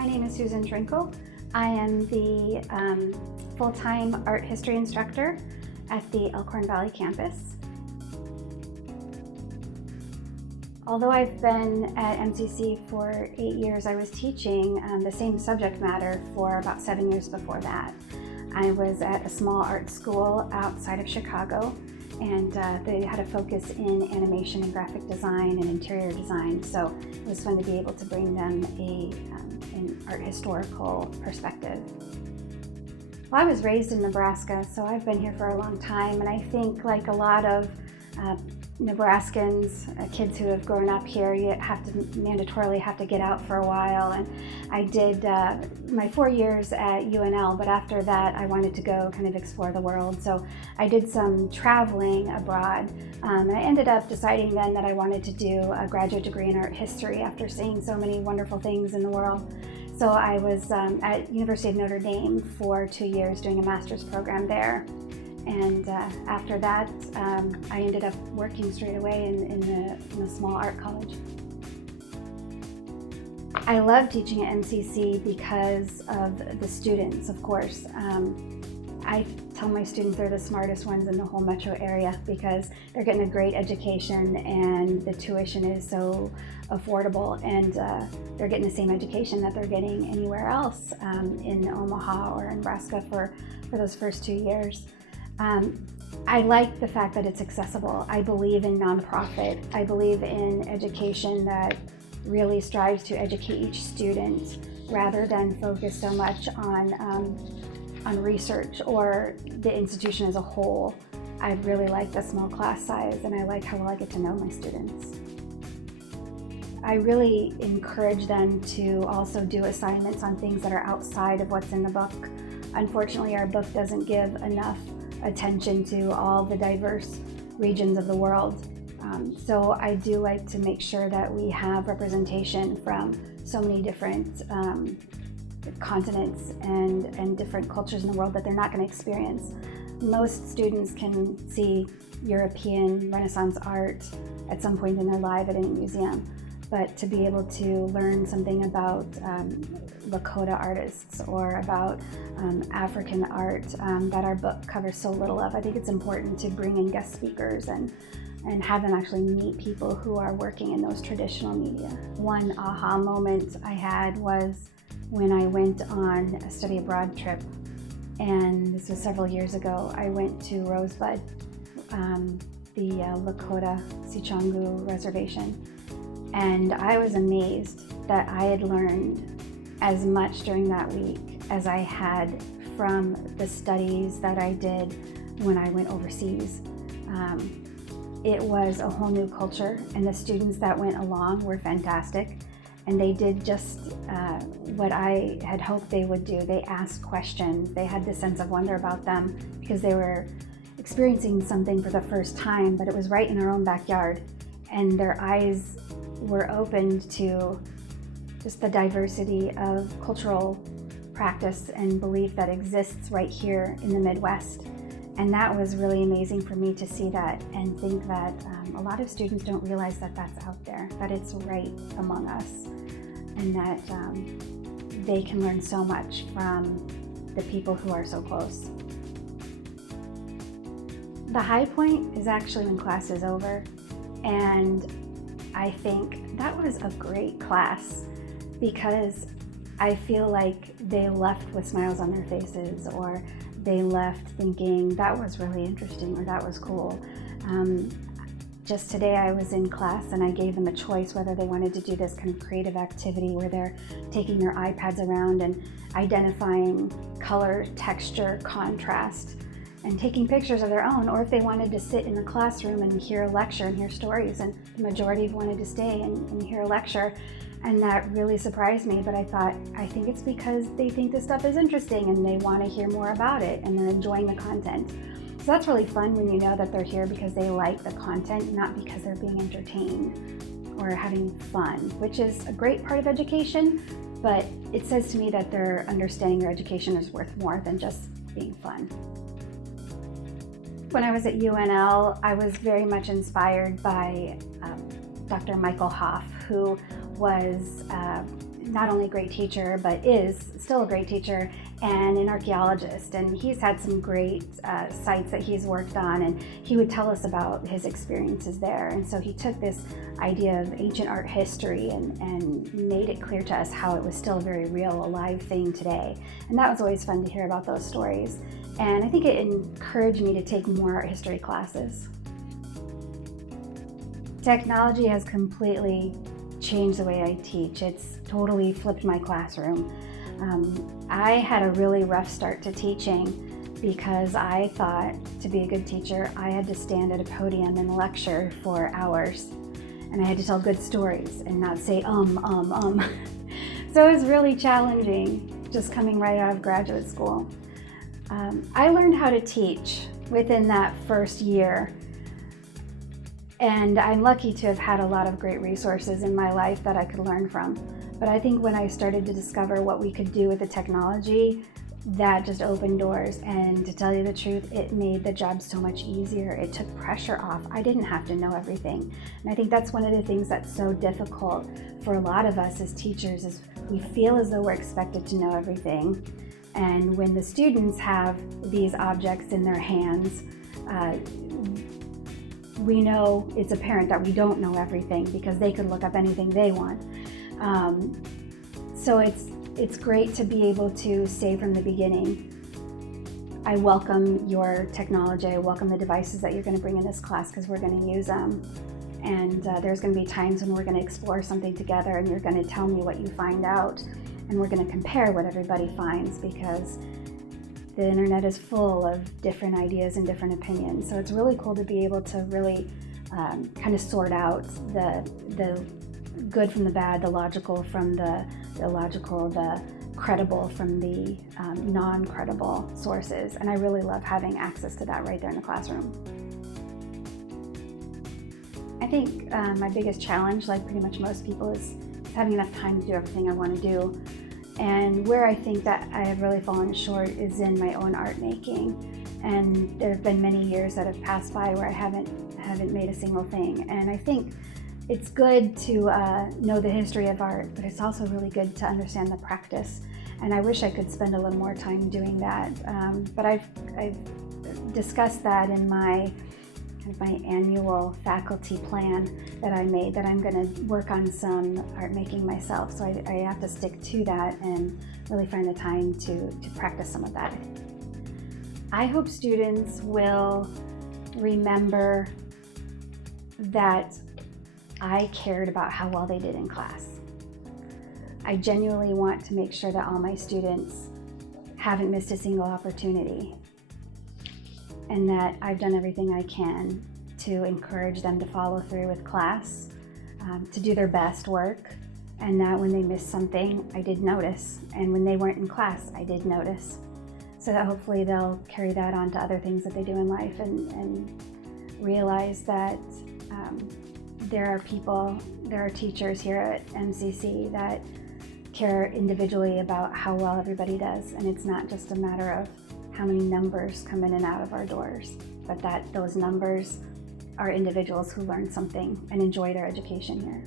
My name is Susan Trinkle. I am the full-time art history instructor at the Elkhorn Valley campus. Although I've been at MCC for 8 years, I was teaching the same subject matter for about 7 years before that. I was at a small art school outside of Chicago, and they had a focus in animation and graphic design and interior design, so it was fun to be able to bring them an art historical perspective. Well, I was raised in Nebraska, so I've been here for a long time, and I think like a lot of Nebraskans, kids who have grown up here, you have to mandatorily have to get out for a while. And I did my 4 years at UNL, but after that I wanted to go kind of explore the world. So I did some traveling abroad, and I ended up deciding then that I wanted to do a graduate degree in art history after seeing so many wonderful things in the world. So I was at University of Notre Dame for 2 years doing a master's program there. And after that, I ended up working straight away in a small art college. I love teaching at MCC because of the students, of course. I tell my students they're the smartest ones in the whole metro area because they're getting a great education and the tuition is so affordable, and they're getting the same education that they're getting anywhere else in Omaha or in Nebraska for those first 2 years. I like the fact that it's accessible. I believe in nonprofit. I believe in education that really strives to educate each student rather than focus so much on research or the institution as a whole. I really like the small class size, and I like how well I get to know my students. I really encourage them to also do assignments on things that are outside of what's in the book. Unfortunately, our book doesn't give enough attention to all the diverse regions of the world. So I do like to make sure that we have representation from so many different continents and different cultures in the world that they're not going to experience. Most students can see European Renaissance art at some point in their life at any museum, but to be able to learn something about Lakota artists or about African art that our book covers so little of, I think it's important to bring in guest speakers and have them actually meet people who are working in those traditional media. One aha moment I had was when I went on a study abroad trip, and this was several years ago. I went to Rosebud, the Lakota Sicangu reservation, and I was amazed that I had learned as much during that week as I had from the studies that I did when I went overseas. It was a whole new culture, and the students that went along were fantastic, and they did just what I had hoped they would do. They asked questions. They had this sense of wonder about them because they were experiencing something for the first time, but it was right in our own backyard, and their eyes were opened to just the diversity of cultural practice and belief that exists right here in the Midwest. And that was really amazing for me to see that and think that a lot of students don't realize that that's out there, that it's right among us, and that they can learn so much from the people who are so close. The high point is actually when class is over, and I think that was a great class because I feel like they left with smiles on their faces, or they left thinking that was really interesting or that was cool. Just today I was in class and I gave them a choice whether they wanted to do this kind of creative activity where they're taking their iPads around and identifying color, texture, contrast, and taking pictures of their own, or if they wanted to sit in the classroom and hear a lecture and hear stories, and the majority wanted to stay and hear a lecture. And that really surprised me, but I thought, I think it's because they think this stuff is interesting and they want to hear more about it and they're enjoying the content. So that's really fun when you know that they're here because they like the content, not because they're being entertained or having fun, which is a great part of education, but it says to me that they're understanding their education is worth more than just being fun. When I was at UNL, I was very much inspired by Dr. Michael Hoff, who was not only a great teacher, but is still a great teacher and an archaeologist. And he's had some great sites that he's worked on, and he would tell us about his experiences there. And so he took this idea of ancient art history and made it clear to us how it was still a very real, alive thing today. And that was always fun to hear about those stories. And I think it encouraged me to take more art history classes. Technology has completely changed the way I teach. It's totally flipped my classroom. I had a really rough start to teaching because I thought to be a good teacher, I had to stand at a podium and lecture for hours. And I had to tell good stories and not say So it was really challenging just coming right out of graduate school. I learned how to teach within that first year. And I'm lucky to have had a lot of great resources in my life that I could learn from. But I think when I started to discover what we could do with the technology, that just opened doors. And to tell you the truth, it made the job so much easier. It took pressure off. I didn't have to know everything. And I think that's one of the things that's so difficult for a lot of us as teachers is we feel as though we're expected to know everything. And when the students have these objects in their hands, we know it's apparent that we don't know everything because they could look up anything they want. So it's great to be able to say from the beginning, I welcome your technology, I welcome the devices that you're going to bring in this class because we're going to use them. And there's going to be times when we're going to explore something together and you're going to tell me what you find out, and we're going to compare what everybody finds because the internet is full of different ideas and different opinions. So it's really cool to be able to really kind of sort out the good from the bad, the logical from the illogical, the credible from the non-credible sources. And I really love having access to that right there in the classroom. I think my biggest challenge, like pretty much most people, is having enough time to do everything I want to do. And where I think that I have really fallen short is in my own art making. And there have been many years that have passed by where I haven't made a single thing. And I think it's good to know the history of art, but it's also really good to understand the practice. And I wish I could spend a little more time doing that. But I've discussed that in my annual faculty plan that I made, that I'm going to work on some art making myself. So I have to stick to that and really find the time to practice some of that. I hope students will remember that I cared about how well they did in class. I genuinely want to make sure that all my students haven't missed a single opportunity, and that I've done everything I can to encourage them to follow through with class, to do their best work, and that when they missed something, I did notice, and when they weren't in class, I did notice. So that hopefully they'll carry that on to other things that they do in life and realize that there are teachers here at MCC that care individually about how well everybody does, and it's not just a matter of how many numbers come in and out of our doors, but that those numbers are individuals who learn something and enjoy their education here.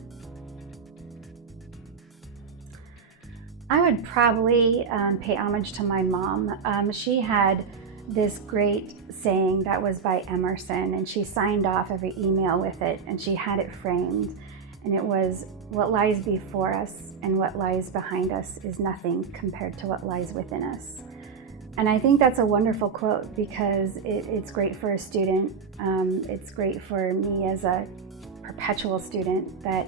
I would probably pay homage to my mom. She had this great saying that was by Emerson, and she signed off every email with it, and she had it framed, and it was, "What lies before us and what lies behind us is nothing compared to what lies within us." And I think that's a wonderful quote because it's great for a student. It's great for me as a perpetual student that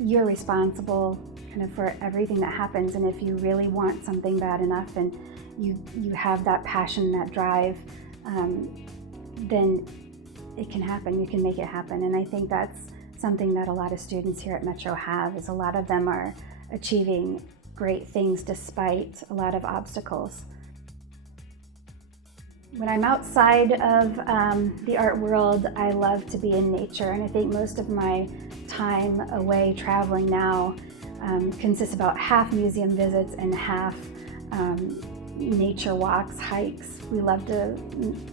you're responsible kind of for everything that happens. And if you really want something bad enough and you have that passion, that drive, then it can happen. You can make it happen. And I think that's something that a lot of students here at Metro have, is a lot of them are achieving great things despite a lot of obstacles. When I'm outside of the art world, I love to be in nature, and I think most of my time away traveling now consists about half museum visits and half nature walks, hikes. We love to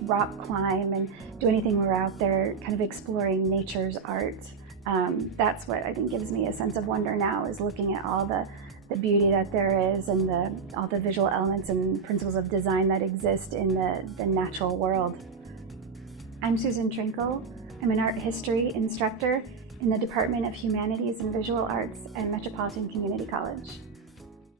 rock climb and do anything we're out there kind of exploring nature's art. That's what I think gives me a sense of wonder now, is looking at all the beauty that there is, and all the visual elements and principles of design that exist in the natural world. I'm Susan Trinkle. I'm an art history instructor in the Department of Humanities and Visual Arts at Metropolitan Community College.